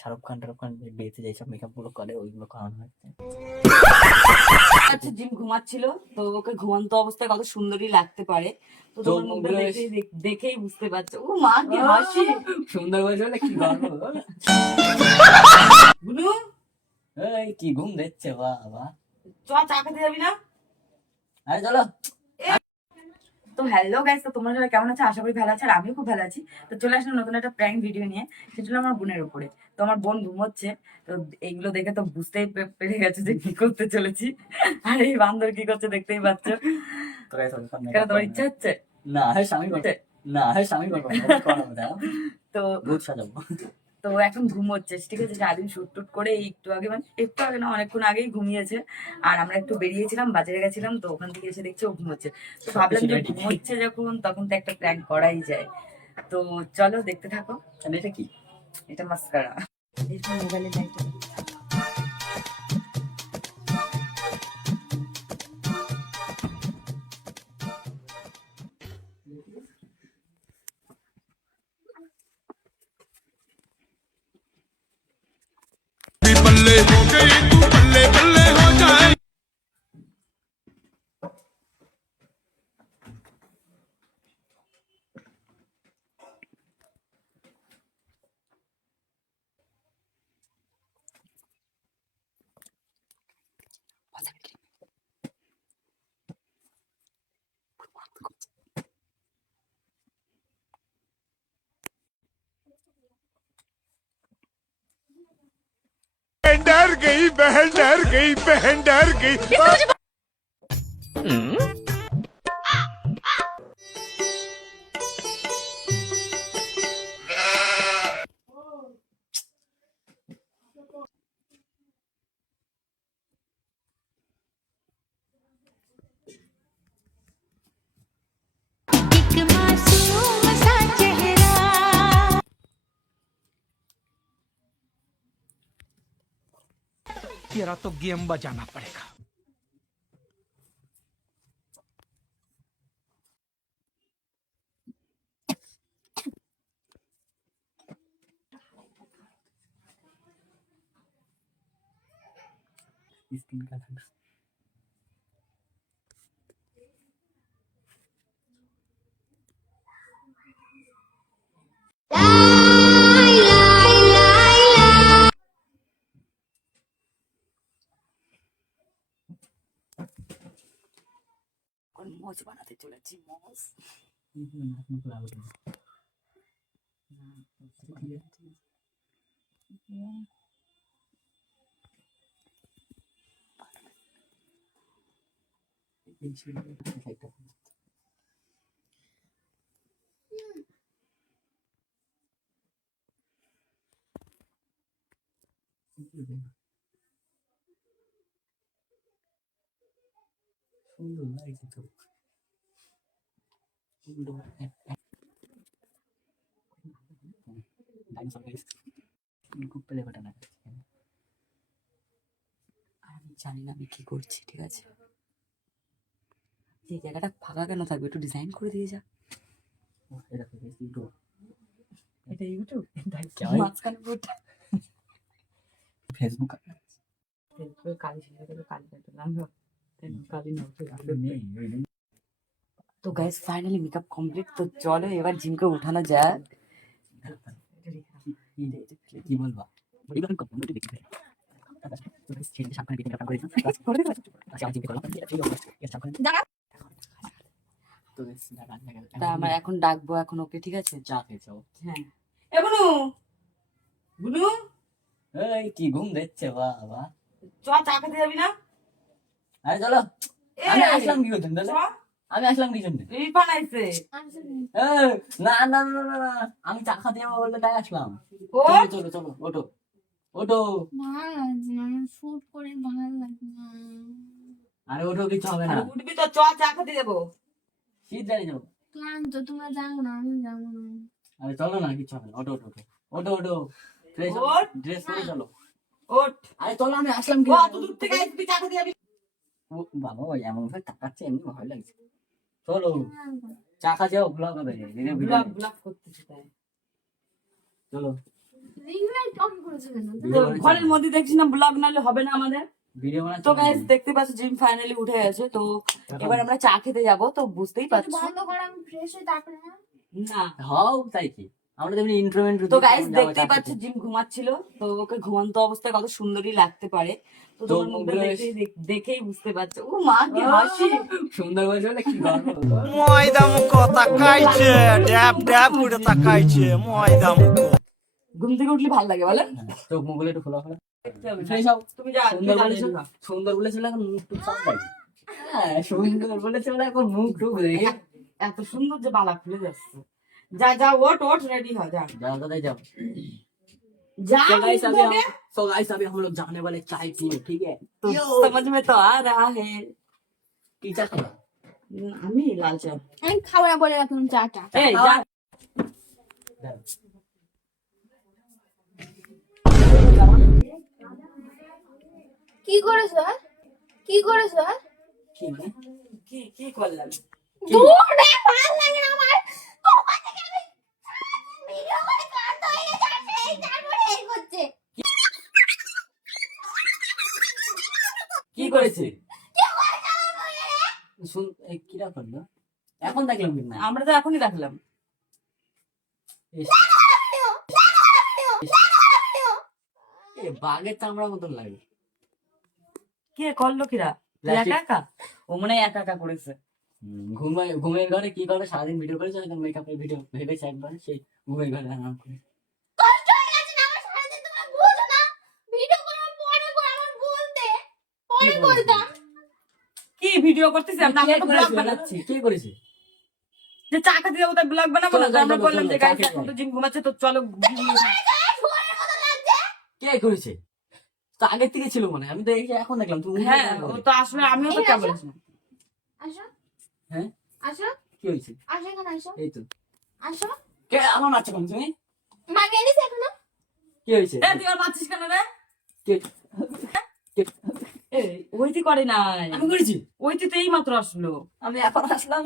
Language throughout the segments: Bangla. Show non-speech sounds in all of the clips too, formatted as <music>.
শাহরুখ খান টারুখ খান বিয়েতে যেসব মেকআপগুলো করে ওইগুলো করানো হচ্ছে আচ্ছা জিম ঘুমাচ্ছিল তো ওকে ঘুমন্ত অবস্থায় কত সুন্দরী লাগতে পারে। তো তোমার মুখটা দেখেই বুঝতে পারছ। ও মা কি হাসি। সুন্দর বয়স হলে কি গর্ব বুনু? এই কি ঘুম দিচ্ছে বাবা। চ চা খেতে যাবি না? আরে চলো। তো হ্যালো গাইস তো তোমরা সবাই কেমন আছো? আশা করি ভালো আছে আর আমিও খুব ভালো আছি। তো চলে আসলাম নতুন একটা প্র্যাঙ্ক ভিডিও নিয়ে সেটা হলো আমার বোনের উপরে। তো আমার বোন ঘুমোচ্ছে তো এইগুলো দেখে তো বুঝতেই পেরে গেছে যে কি করতে চলেছি। আর এই বান্দর কি করছে দেখতেই পাচ্ছ। কেন তোমার ইচ্ছা হচ্ছে? না হ্যাঁ স্বামী করবে না হ্যাঁ স্বামী করব তো সাজাবো। তো এখন ঘুম হচ্ছে ঠিক আছে? সারাদিন শুট টুট করে এই একটু আগে মানে একটু আগে না অনেকক্ষণ আগেই ঘুমিয়েছে। আর আমরা একটু বেরিয়েছিলাম বাজারে গেছিলাম তো ওখান থেকে এসে দেখছি ও ঘুমোচ্ছে তো ভাবলাম যে ঘুম ঘুমোচ্ছে যখন তখন তো একটা প্ল্যান করাই যায়। তো চলো দেখতে থাকো। তাহলে এটা কি? এটা মাস্কারা মোবাইলে লাইট डर गई बहन डर गई बहन डर गई। तेरा तो गेम बजाना पड़ेगा। इस दिन का लगा এখন মোজ বানাতে চলেছি মোজ। নাক মুখ সুন্দর তো খুব পেলে না আমি জানি না আমি কি করছি ঠিক আছে এই জায়গাটা ফাঁকা কেন থাকবে একটু ডিজাইন করে দিয়ে যা এটা ডো এটা ইউটিউব? মাঝখানে পুরোটা ফেসবুক ফেসবুকে কালি ছিল গেলে কালি তো গাইস ফাইনালি মেকআপ কমপ্লিট তো চলো এবার জিমকে উঠানো যাক। কি কি বলবা? তো আমার এখন ডাকবো এখন ওকে ঠিক আছে? চা খেয়েছো হ্যাঁ। বুনু! এই কি ঘুম দিচ্ছে বাবা। চ চা খেতে যাবি না? আরে চলো। আমি আসলাম কি করতে? চ, আমি আসলাম কি জন্য? না না না না না আমি চা খাতে যাব বললে তাই আসলাম। চলো চলো ওটো ওটো শুট করে ভালো না। আরে ওটো কিছু হবে না। উঠবি তো চ চা খেতে যাব। শীত জানি যাব। ক্লান্ত তোমরা যাও না আমি যাব না। আরে চলো না কিছু হবে না। ওটো ওটো ওটো ওটো ওটো ড্রেস ড্রেস পরে চলো। ওঠ। আরে চলো আমি আসলাম কি তুই চা খেতে যাবি বাবা এমন ভাবে তাকাচ্ছে এমনি ভয় লাগছে। চলো চা খা যাও ব্লগ হবে ব্লগ ব্লগ করতেছি তাই। চলো। ঘরের মধ্যে দেখছি না ব্লগ নাহলে হবে না আমাদের। ভিডিও তো গাইস দেখতে পাচ্ছ জিম ফাইনালি উঠে গেছে তো এবার আমরা চা খেতে যাব তো বুঝতেই পারছ। বন্ধ করে আমি ফ্রেশ হই তারপরে না? না। হও তাই কি? আমরা তেমনি তো গাইস দেখতেই পাচ্ছ জিম ঘুমাচ্ছিল তো ওকে ঘুমন্ত অবস্থায় কত সুন্দরই লাগতে পারে। তো তো তোমার মুখটা দেখেই বুঝতে পারছ। ও মা কি হাসি। সুন্দর বলছে কি ময়দা মুখো তাকাইছে ড্যাব ড্যাব করে তাকাইছে ময়দা মুখো। ঘুম থেকে উঠলে ভালো লাগে বলে। চোখ মুখগুলো একটু খোলা খোলা। তুমি যা সুন্দর হও। সুন্দর বলেছিল এখন মুখ টুক সব হ্যাঁ সুন্দর বলেছিল এখন মুখ টুক এত সুন্দর যে বালা খুলে যাচ্ছে। যা যা ওট ওট রেডি হ যা जाओ दादा जाओ যা तो गाइस अभी मुंह हम धोके। तो गाइस अभी हम लोग जाने वाले चाय पीने ठीक है तो समझ में तो आ रहा है टीचर खाओ আমি লাল চা আমি খাবার বলে রাখলাম চাটা এই যা কি করেছো হ্যাঁ? কি করেছো হ্যাঁ? ठीक है কি কি করলাম দূর রে, ভাল লাগে না আমার। কি করেছে? আমার বলে রে? শুন কিরা করল এখন দেখলাম কি আমরা তো এখনই দেখলাম। এ বাঘের চামড়া মতন লাগে। কে করল কিরা? একা একা? ও মনে হয় একা একা করেছে। ঘুমায় ঘুমের ঘরে কি করে সারাদিন ভিডিও করেছে? হয়তো মেকআপের ভিডিও ভেবেছে একবার সেই ঘুমের ঘরে রান্না করে। কি ভিডিও করতেছি? আমরা তো ব্লগ বানাচ্ছি। কে করেছে? যে চা খেতে যাব তাই ব্লগ বানাবো না। চলো, তো আমরা বললাম যে গাইস এখন তো জিম ঘুমাচ্ছে তো চলো। কে করেছে? তো আগের থেকে ছিল মনে হয়। আমি তো এই যে এখন দেখলাম তুমি হ্যাঁ ও তো আসলে আমিও তো এই কে আসো। হ্যাঁ? আসো। কি হয়েছে? আসো এখানে আসো। এই তো। আসো। কে? আমার মারছো কেন তুমি? মা গেলিস এখনও? কি হয়েছে? এ তুই আর মারছিস কেন রে। কে? এ ওইটি করে নাই। আমি করেছি। ওইটি তো এই মাত্র আসলো। আমি এখন আসলাম?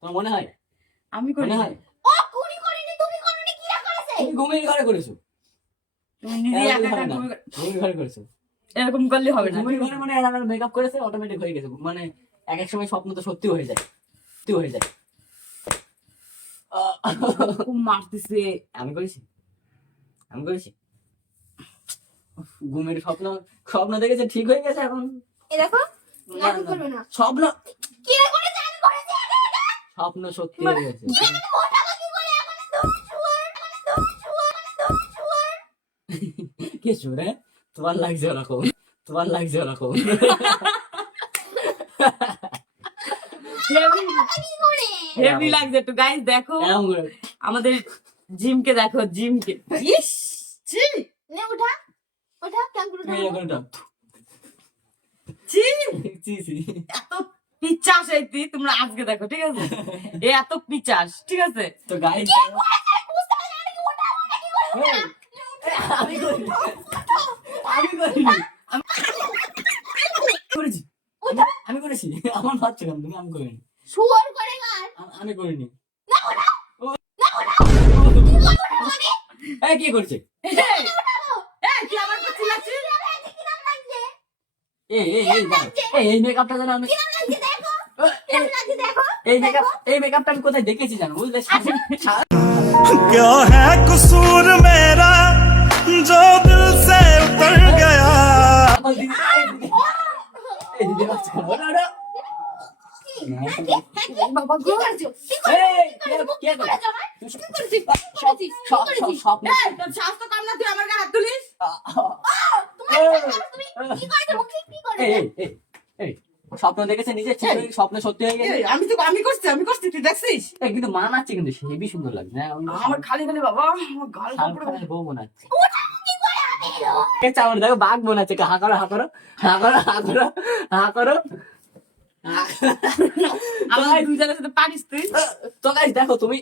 তোমার মনে হয়? আমি করি হয়? ও কুড়ি করিনি, তুমি করোনি, কিরা করেছে? তুমি ঘুমিয়ে ঘরে করেছ? তুমি নিজে একা ঘুমিয়ে ঘরে করেছ? এরকম করলে হবে না। ঘরে মানে আমার মেকআপ করেছে অটোমেটিক হয়ে গেছে মানে এক এক সময় স্বপ্ন তো সত্যি হয়ে যায়। সত্যি হয়ে যায়। মারতেছে। আমি করেছি। আমি করেছি। ঘুমের স্বপ্ন স্বপ্ন দেখেছে ঠিক হয়ে গেছে এখন। এ দেখো, না, নাটক করবে না। স্বপ্ন। স্বপ্ন সত্যি হয়ে গেছে। কি করে? <laughs> তোমার লাগছে ওরকম তোমার লাগছে ওরকম হেভি লাগছে একটু গাইস দেখো। আমাদের জিমকে দেখো জিমকে। ইস নে, ওঠা। ওঠা, ক্যাঙ্গুরু। এত পিচাস তোমরা আজকে দেখো ঠিক আছে? <laughs> এ এত পিচাস ঠিক আছে? তো গাইস? আমি আমি করিনি আমি করেছি আমি- আমি করেছি আমার ভাবছি কেন তুমি আমি করিনি শুয়োর করে গান। আ- আমি করিনি না, ওঠা। ও- না, ওঠা। কি করবো না আমি? এই কে করছে এই, এই, কি আমার কাছে লাগছে কিরম লাগছে, কিরম লাগছে? এই এই এই দাঁড়াও। এই এই মেকআপটা যেন আমি কিরম লাগছে দেখো, ও, এই কিরম লাগছে দেখো। এই মেকআপ এই মেকআপটা আমি কোথায় দেখেছি জানো বুঝলে সামনে- সা- क्या है कसूर স্বপ্ন দেখেছে নিজে ঠিক স্বপ্ন সত্যি হয়ে গেছে আমি তো আমি করছি আমি করছি তুই দেখছিস কিন্তু মা নাচছে কিন্তু হেবি সুন্দর লাগছে হ্যাঁ আমার খালি খালি বাবা আমার বউ মনে দেখো বাঘ মনে হচ্ছে হা করো হা করো হা করো হা করো হা করো আমার সাথে তো গাইস দেখো তুমি।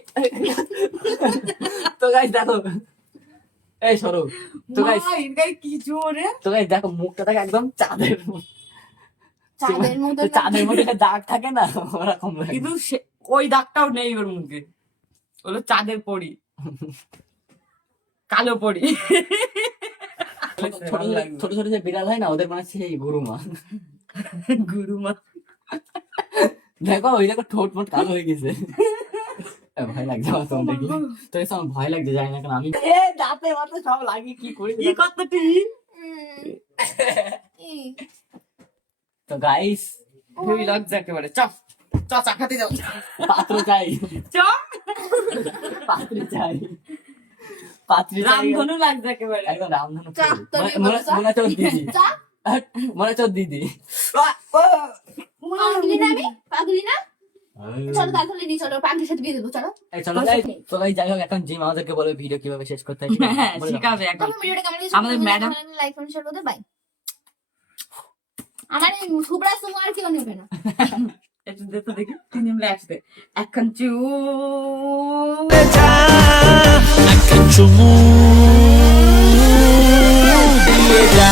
তো গাইস দেখো। এই সরো। তো গাইস মা, এর গায়ে কি জোরে তো গাইস দেখো মুখটা দেখো একদম চাঁদের চাঁদের মতো চাঁদের মধ্যে একটা দাগ থাকে না ওরকম কিন্তু সে- ওই দাগটাও নেই ওর মুখে। হলো চাঁদের পরি। কালো পরি। ছোট ছোট- ছোট ছোট যে বিড়াল হয় না ওদের মানে সেই গুরুমা। গুরুমা। দেখো ওই দেখো ঠোঁট মোট কালো হয়ে গেছে। ভয় লাগছে আমার তোমার দেখলে তো এসব ভয় লাগছে জানি না কেন আমি এ দাঁতে মাতে সব লাগিয়ে কি করি কি কতটি তো গাইস খুবই লজ্জা একেবারে। চ চ চা খাতে যাও। পাত্র চাই। চ। পাত্রী চাই। পাত্রী রামধনু লাগছে একেবারে। একদম রামধনু। তোর মনে- মনে- হচ্ছে দিদি। মনে হচ্ছে দিদি। পাগলি না আমি? পাগলি না? চলো তাহলে নিয়ে চলো পাগলির সাথে বিয়ে দেবো চলো। চলো সবাই যাই হোক এখন জিম আমাদেরকে বলে ভিডিও কীভাবে শেষ করতে হয় হ্যাঁ শিখাবে এখন। আমাদের ম্যাডাম লাইক ফোন শেয়ার করতে বাই আমার থুবড়া সুমো আর কেউ নেবে না। <laughs> একটু দেখতে দেখি তিন দিন লাগছে এখন চু। এখন চুমু। দিয়ে যা।